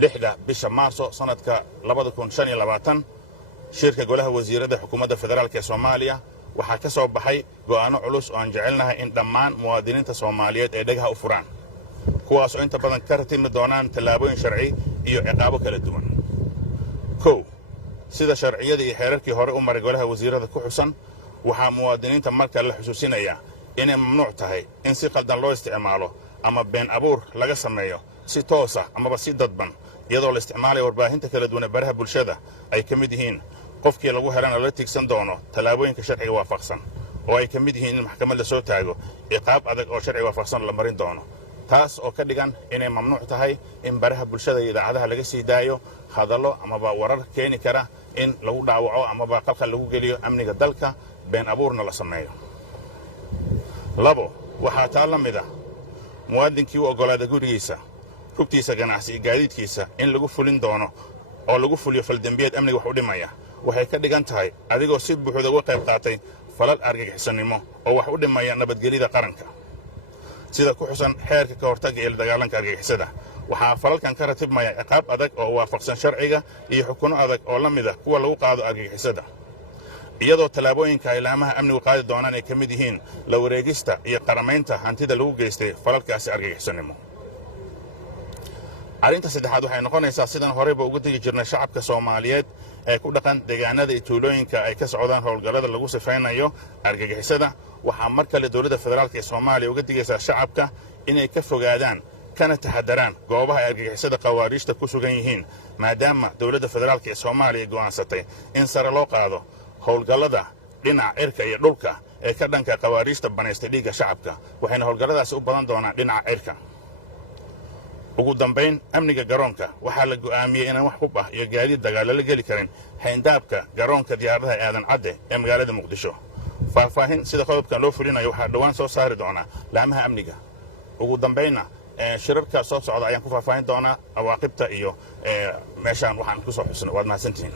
6 bisha Maarso sanadka 2025 shirka golaha wasiirada xukuumadda federaalka ee Soomaaliya waxaa ka soo baxay go'aano culus oo aan jecelnahay in dhammaan muwaadiniinta Soomaaliyeed ay dhagaha u furaan kuwaas oo inta badan ka ratimi doonaan tallaabooyin sharci iyo ciqaabo kala duwan. sida sharciyada iyo xeerarkii hore u maray golaha wasiirada ku xusan waxaa muwaadiniinta marka la xusuusinaya inay mamnuuc tahay in si qaldan loo isticmaalo ama been abuur laga sameeyo si toos ah ama si dadban iyadoo la isticmaalayo warbaahinta kala duwan ee baraha bulshada ay ka mid yihiin qofkii lagu helana la tigsan doono tallaabooyinka sharciga waafaqsan oo ay ka mid yihiin in maxkamad la soo taago ciqaab adag oo sharciga waafaqsan la marin doono taas oo ka dhigan inay mamnuuc tahay in baraha bulshada iyo idaacadaha laga sii daayo hadallo amaba warar keeni kara in lagu dhaawaco amaba qalqal lagu geliyo amniga dalka been abuurna la sameeyo. 2 waxaa taa la mid ah muwaadinkii u oggolaada gurigiisa rugtiisa ganacsi iyo gaadiidkiisa in lagu fulin doono oo lagu fuliyo faldambiyeed amniga wax u dhimaya waxay ka dhigan tahay adigoo si buuxda uga qayb qaatay falal argagixisannimo oo wax u dhimaya nabadgelyada qaranka sida ku xusan xeerka ka hortagga ee dagaalanka argagixisada waxaa falalkan ka ratibmaya ciqaab adag oo waafaqsan sharciga iyo xukuno adag oo la mid ah kuwa lagu qaado argagixisada iyadoo tallaabooyinka ilaamaha amnigu qaadi doonaan ay ka mid yihiin la wareegista iyo qaramaynta hantida lagu geystay falalkaasi argagixisannimo. arrinta saddexaad waxay noqonaysaa sidaan horeyba ugu digi jirnay shacabka Soomaaliyeed ee ku dhaqan deegaanada iyo tuulooyinka ay ka socdaan howlgallada lagu sifeynayo argagixisada waxaa mar kale dowladda federaalka ee Soomaaliya uga digaysaa shacabka inay ka fogaadaan kana taxadaraan goobaha ay argagixisada qawaariijta ku sugan yihiin maadaama dowladda federaalka ee Soomaaliya go'aansatay in sare loo qaado howlgallada dhinaca cirka iyo dhulka ee ka dhanka qawaariijta banaystay dhiigga shacabka waxayna howlgalladaasi u badan doonaan dhinaca cirka. ugu dambayn amniga garoonka waxaa la go'aamiyey inaan wax hub ah iyo gaadiid dagaal la geli karin hayndaabka garoonka diyaaradaha aadan cadde ee magaalada Muqdisho. faahfaahin sida qodobkan loo fulinayo waxaa dhawaan soo saari doona laamaha amniga. ugu dambayna shirarka soo socda ayaan ku faahfaahin doonaa awaaqibta iyo meeshaan waxaan ku soo xusnay waad mahadsantihiin.